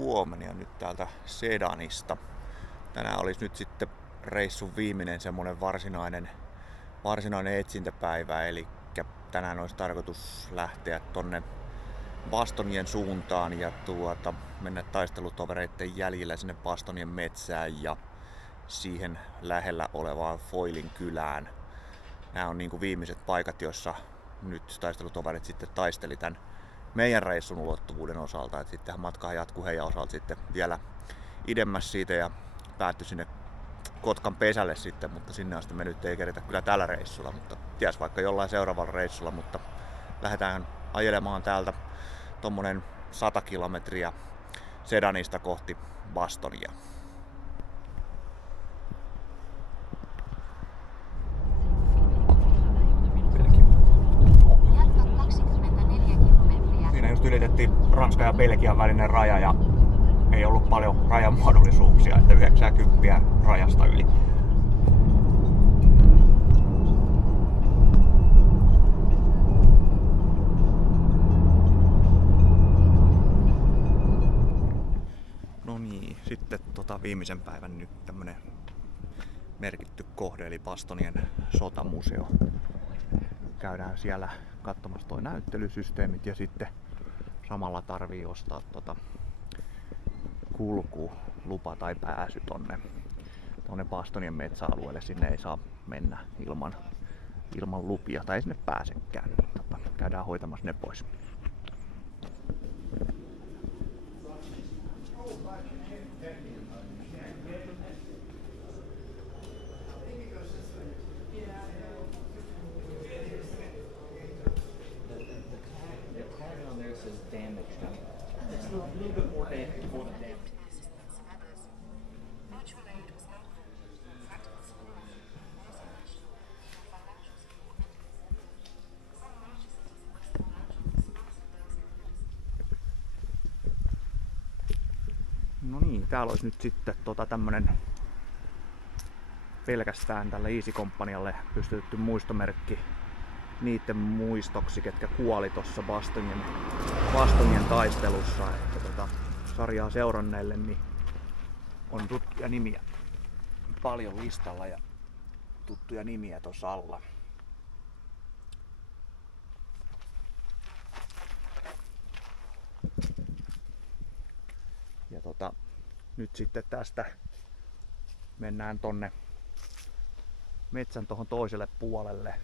huomenia nyt täältä Sedanista. Tänään olisi nyt sitten reissun viimeinen semmonen varsinainen etsintäpäivä, eli tänään olisi tarkoitus lähteä tonne Bastonien suuntaan ja mennä taistelutovereiden jäljillä sinne Bastonien metsään ja siihen lähellä olevaan Foylin kylään. Nämä on niinku viimeiset paikat, joissa nyt taistelutoverit sitten taisteli tämän meidän reissun ulottuvuuden osalta. Et sittenhän matkaa jatkuu heidän osalta sitten vielä idemmäs siitä ja päättyi sinne Kotkan pesälle sitten, mutta sinne asti me nyt ei kerätä kyllä tällä reissulla, mutta ties vaikka jollain seuraavalla reissulla, mutta lähdetään ajelemaan täältä tommonen 100 kilometriä Sedanista kohti Bastonia. Siinä just ylitettiin Ranskan ja Belgian välinen raja ja ei ollut paljon rajamahdollisuuksia, että 90 rajasta yli. No niin, sitten viimeisen päivän nyt tämmönen merkitty kohde, eli Bastonien sotamuseo. Käydään siellä katsomassa toi näyttelysysteemit ja sitten samalla tarvii ostaa kulkulupa tai pääsy tonne Bastonien metsäalueelle. Sinne ei saa mennä ilman lupia tai ei sinne pääsekään. Käydään hoitamassa ne pois. No niin, täällä olisi nyt sitten tämmönen pelkästään tälle Easy Companialle pystytetty muistomerkki niiden muistoksi, ketkä kuoli tuossa Bastonien taistelussa. Että sarjaa seuranneille niin on tuttuja nimiä paljon listalla ja tuttuja nimiä tuossa alla. Ja nyt sitten tästä mennään tonne metsän tohon toiselle puolelle,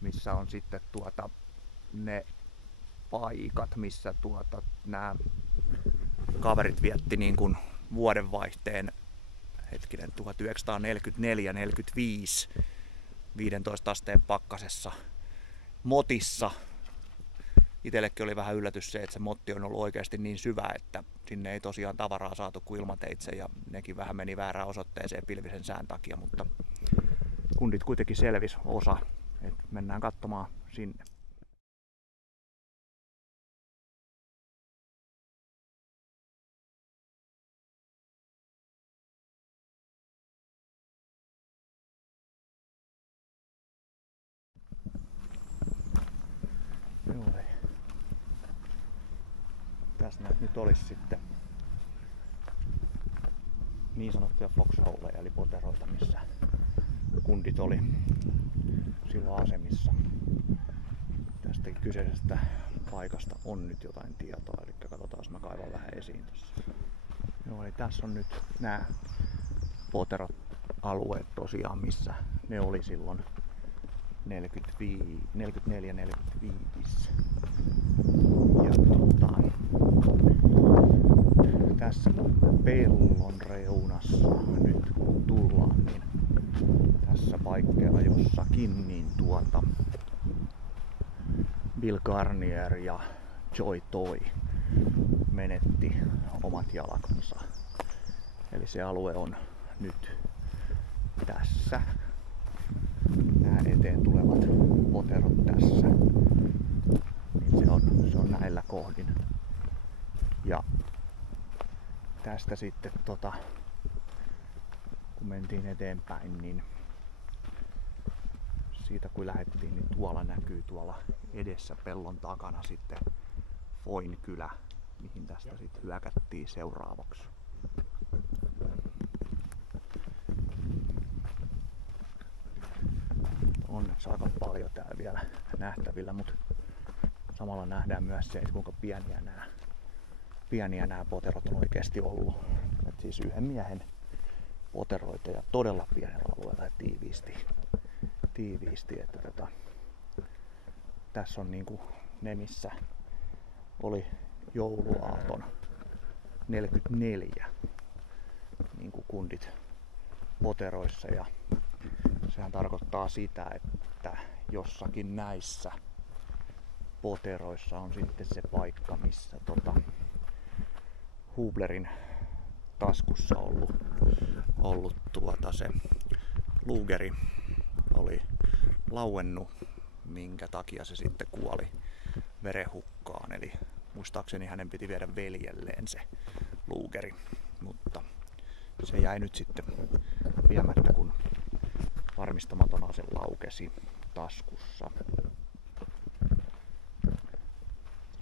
missä on sitten ne paikat, missä nämä kaverit vietti niin kuin vuodenvaihteen 1944-45 15 asteen pakkasessa motissa. Itsellekin oli vähän yllätys se, että se motti on ollut oikeasti niin syvä, että sinne ei tosiaan tavaraa saatu kuin ilmateitse ja nekin vähän meni väärään osoitteeseen pilvisen sään takia, mutta kundit kuitenkin selvisi osa, että mennään katsomaan sinne. Tässä nyt olisi sitten niin sanottuja foxholeja eli poteroita, missä kundit oli silloin asemissa. Tästä kyseisestä paikasta on nyt jotain tietoa, eli katsotaan, jos mä kaivan vähän esiin tässä. Joo, eli tässä on nyt nämä poterot-alueet tosiaan, missä ne oli silloin 44-45. Ja tässä pellon reunassa nyt kun tullaan, niin tässä paikkeilla jossakin niin Bill Garnier ja Joy Toy menetti omat jalkansa. Eli se alue on nyt tässä. Nämä eteen tulevat poterot tässä. Niin se on näillä kohdin. Ja tästä sitten kun mentiin eteenpäin, niin siitä kun lähdettiin, niin tuolla näkyy tuolla edessä pellon takana sitten Foyn kylä mihin tästä sitten hyökättiin seuraavaksi. Onneksi aika paljon täällä vielä nähtävillä, mutta samalla nähdään myös se, että kuinka pieniä nämä poterot on oikeasti ollut. Et siis yhden miehen poteroita ja todella pienellä alueella ja tiiviisti. Että tässä on niinku ne, missä oli jouluaaton 44 niinku kundit poteroissa, ja sehän tarkoittaa sitä, että jossakin näissä poteroissa on sitten se paikka, missä Hublerin taskussa ollut se Lugeri oli lauennut, minkä takia se sitten kuoli verenhukkaan. Eli muistaakseni hänen piti viedä veljelleen se Lugeri, mutta se jäi nyt sitten viemättä, kun varmistamaton ase laukesi taskussa.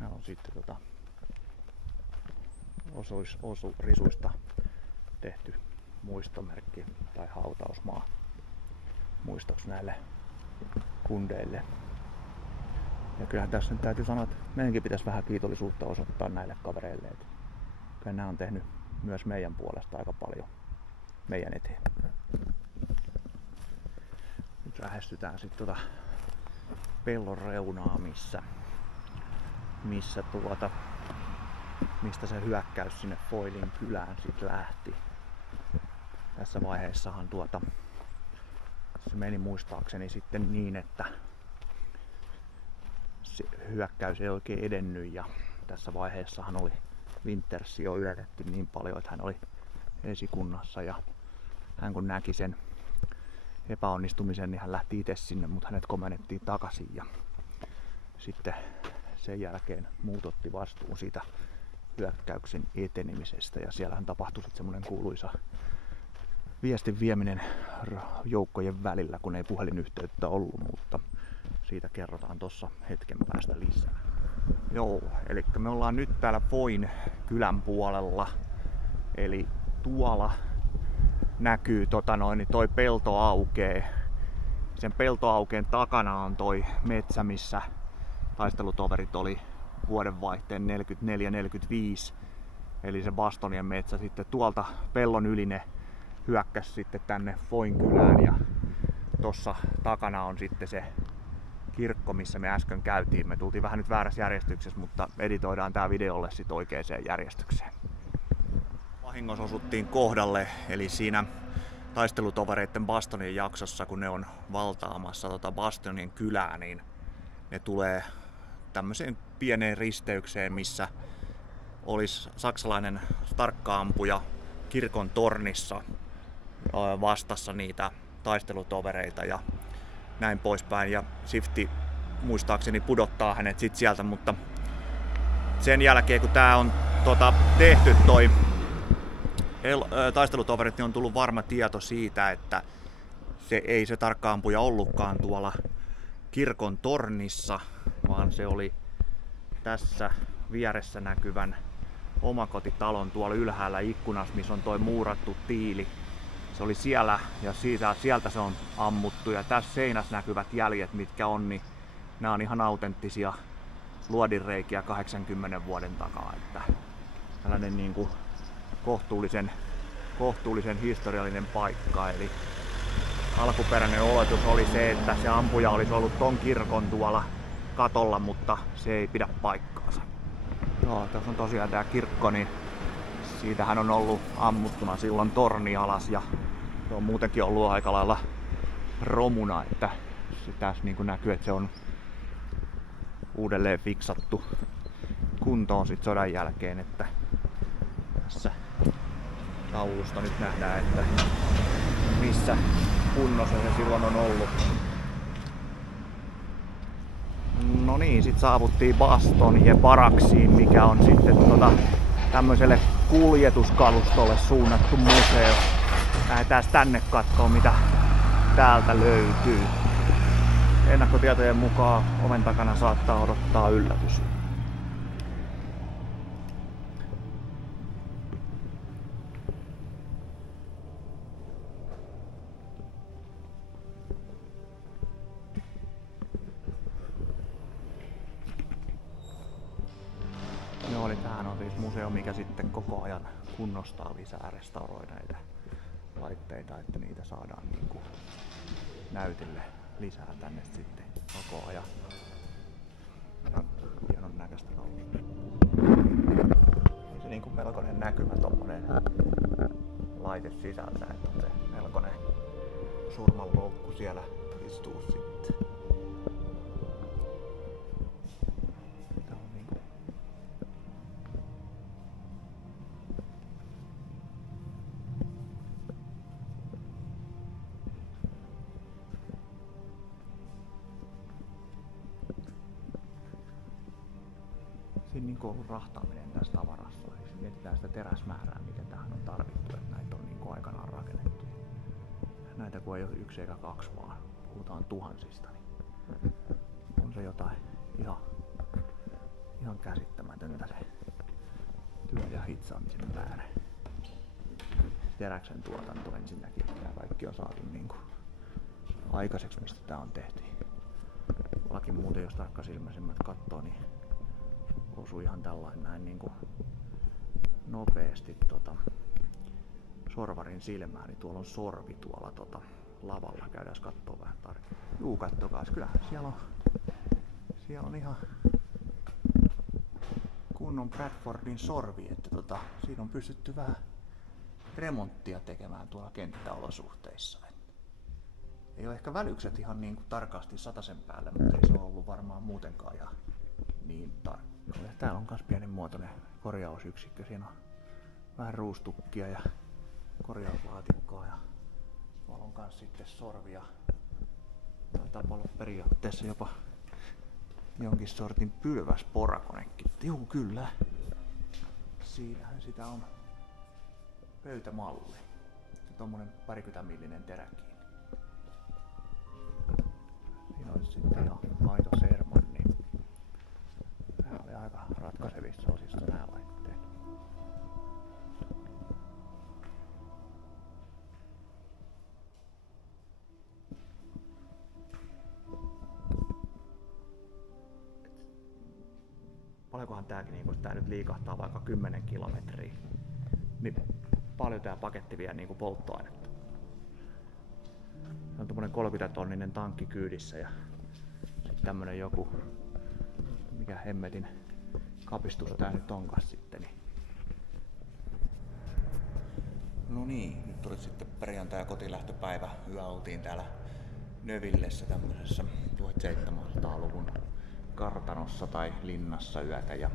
Hän on sitten risuista tehty muistomerkki tai hautausmaa muistoksi näille kundeille. Ja kyllähän tässä nyt täytyy sanoa, että meidänkin pitäisi vähän kiitollisuutta osoittaa näille kavereille. Että kyllä nämä on tehnyt myös meidän puolesta aika paljon meidän eteen. Nyt lähestytään sitten pellon reunaa, mistä se hyökkäys sinne Foylin kylään sitten lähti. Tässä vaiheessahan se meni muistaakseni sitten niin, että se hyökkäys ei oikein edennyt, ja tässä vaiheessahan oli Wintersi jo yletetty niin paljon, että hän oli esikunnassa, ja hän kun näki sen epäonnistumisen, niin hän lähti itse sinne, mutta hänet komennettiin takaisin, ja sitten sen jälkeen muut otti vastuun siitä hyökkäyksen etenemisestä, ja siellähän tapahtui sitten semmoinen kuuluisa viestin vieminen joukkojen välillä, kun ei puhelinyhteyttä ollut, mutta siitä kerrotaan tuossa hetken päästä lisää. Joo, eli me ollaan nyt täällä Foyn kylän puolella, eli tuolla näkyy toi pelto aukee. Sen peltoaukeen takana on toi metsä, missä taistelutoverit oli vuodenvaihteen 44-45, eli se Bastonien metsä. Sitten tuolta pellon yli ne hyökkäsi sitten tänne Foyn kylään, ja tossa takana on sitten se kirkko, missä me äsken käytiin. Me tultiin vähän nyt väärässä järjestyksessä, mutta editoidaan tää videolle sitten oikeaan järjestykseen. Vahingossa osuttiin kohdalle, eli siinä taistelutovereiden Bastonien jaksossa, kun ne on valtaamassa Bastonien kylää, niin ne tulee tämmöiseen pieneen risteykseen, missä olisi saksalainen tarkka-ampuja kirkon tornissa vastassa niitä taistelutovereita ja näin poispäin. Ja Sifti muistaakseni pudottaa hänet sit sieltä, mutta sen jälkeen kun tää on tehty taistelutoverit, niin on tullut varma tieto siitä, että se tarkka-ampuja ollutkaan tuolla kirkon tornissa, vaan se oli tässä vieressä näkyvän omakotitalon tuolla ylhäällä ikkunassa, missä on toi muurattu tiili. Se oli siellä, ja sieltä se on ammuttu, ja tässä seinässä näkyvät jäljet, mitkä on, niin nämä on ihan autenttisia luodinreikiä 80 vuoden takaa. Että tällainen niin kuin kohtuullisen historiallinen paikka. Eli alkuperäinen oletus oli se, että se ampuja olisi ollut ton kirkon tuolla katolla, mutta se ei pidä paikkaansa. Joo, tässä on tosiaan tää kirkko, niin siitähän on ollut ammuttuna silloin torni alas, ja se on muutenkin ollut aika lailla romuna, että se tässä niin kuin näkyy, että se on uudelleen fiksattu kuntoon sit sodan jälkeen, että tässä taulusta nyt nähdään, että missä kunnossa se silloin on ollut. No niin, sit saavuttiin Bastonien baraksiin, mikä on sitten tämmöiselle kuljetuskalustolle suunnattu museo. Lähdetään tänne katsomaan, mitä täältä löytyy. Ennakkotietojen mukaan oven takana saattaa odottaa yllätys. museo, mikä sitten koko ajan kunnostaa lisää, restauroi näitä laitteita, että niitä saadaan niinku näytille lisää tänne sitten koko ajan. Hienon näköistä kalusta. Se niinku melkoinen näkymä tommonen laite sisältä, että on se melkoinen surmanloukku siellä istuu sitten. Tää on niinku siinä niinku ollut rahtaaminen tässä tavarassa. Jos mietitään sitä teräsmäärää, mikä tähän on tarvittu, että näitä on niinku aikanaan rakennettu. Näitä kun ei ole 1 eikä 2, vaan puhutaan tuhansista, niin on se jotain ihan käsittämätöntä se työ ja hitsaamisen määrä. Teräksen tuotanto ensinnäkin, tämä kaikki on saatu niinku aikaiseksi, mistä tää on tehty. Laki muuten, jos tarkkasilmäisimmät katsoo, niin osui ihan tällainen näin niinku nopeasti sorvarin silmään, niin tuolla on sorvi tuolla lavalla. Käydään kattoo vähän tarkemmin. Juu, kattokaas, kyllähän siellä on ihan kunnon Bradfordin sorvi, että siinä on pystytty vähän remonttia tekemään tuolla kenttäolosuhteissa. Ei ole ehkä välykset ihan niin kuin tarkasti 100 päälle, mutta ei se ole ollut varmaan muutenkaan ihan niin tarkka. Täällä on myös pienimuotoinen korjausyksikkö. Siinä on vähän ruustukkia ja korjauslaatikkoa ja tuolla on kans sitten sorvia. Taitaa olla periaatteessa jopa jonkin sortin pylväsporakonekin. Juu, kyllä. Siinähän sitä on pöytämalli. Ja tommonen 20 millinen terä kiinni. Siinä on sitten jo aito sermon, niin nämä oli aika ratkaisevissa osissa nämä laitteet. Paljonkohan tääkin, niin kun tää nyt liikahtaa vaikka 10 kilometriä, niin paljon tää paketti vie niin kuin polttoainetta. Se on tommonen 30-tonninen tankki kyydissä ja sitten tämmönen joku, mikä hemmetin kapistus tää nyt onkaan sitten. No niin, nyt tuli sitten perjantai- ja kotilähtöpäivä. Yö oltiin täällä Neuvillessä tämmöisessä 1700-luvun kartanossa tai linnassa yötä ja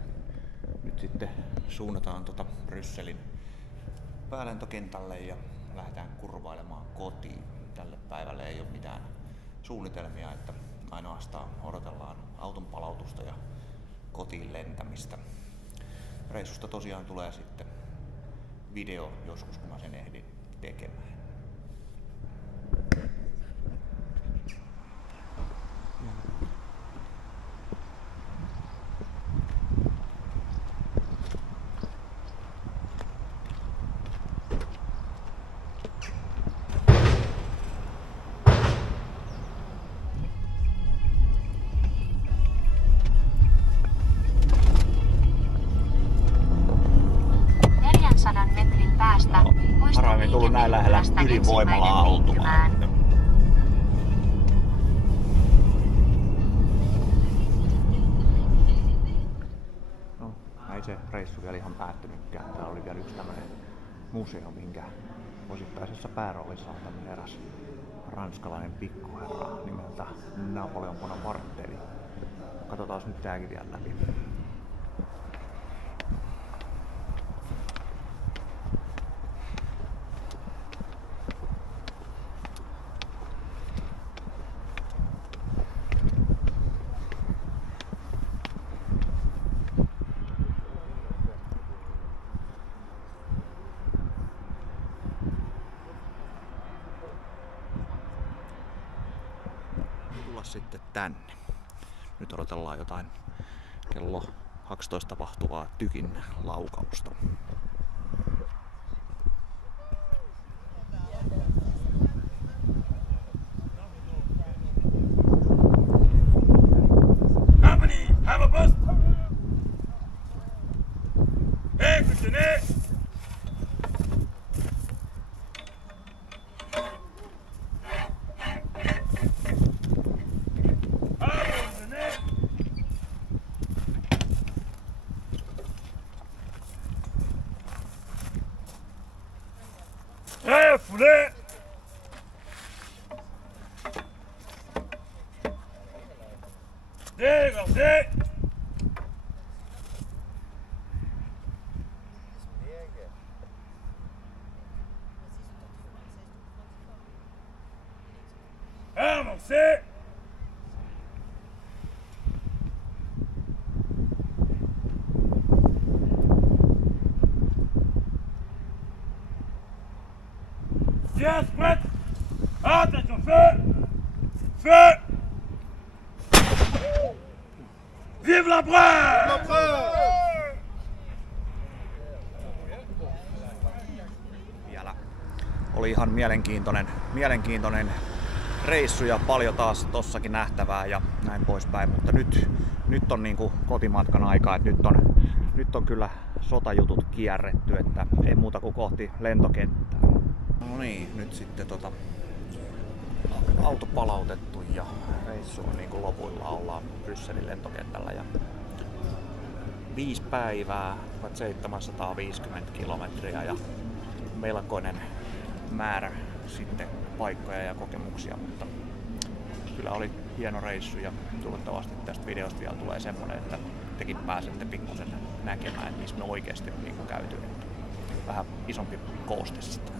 nyt sitten suunnataan Brysselin päälentokentälle ja lähdetään kurvailemaan kotiin. Tälle päivälle ei ole mitään suunnitelmia, että ainoastaan odotellaan auton palautusta ja kotiin lentämistä. Reissusta tosiaan tulee sitten video joskus, kun mä sen ehdin tekemään. Harvemmin tullut näin lähellä ydinvoimalaa oltumaan. No, ei se reissu vielä ihan päättynytkään. Täällä oli vielä yksi tämmönen museo, minkä osittaisessa pääroolissa on tämmönen eräs ranskalainen pikkuherra nimeltä Napoleon Bonaparte. Katsotaan nyt tääkin vielä läpi. Sitten tänne. Nyt odotellaan jotain kello 12 tapahtuvaa tykin laukausta. poulet. Dégardez. Avancez. Pièce prête. Attention, feu. Feu. Vive la brève. Vielä oli ihan mielenkiintoinen reissu ja paljon taas tossakin nähtävää ja näin poispäin, mutta nyt on niinku kotimatkan aika, että nyt on kyllä sotajutut kierretty, että ei muuta kuin kohti lentokenttää. No niin, nyt sitten auto palautettu ja reissu on niinku lopuilla, ollaan Brysselin lentokentällä ja 5 päivää, 1750 kilometriä ja melkoinen määrä sitten paikkoja ja kokemuksia, mutta kyllä oli hieno reissu ja toivottavasti tästä videosta vielä tulee semmoinen, että tekin pääsette pikkusen näkemään, että missä me oikeasti on niin käyty. Vähän isompi kooste sitten.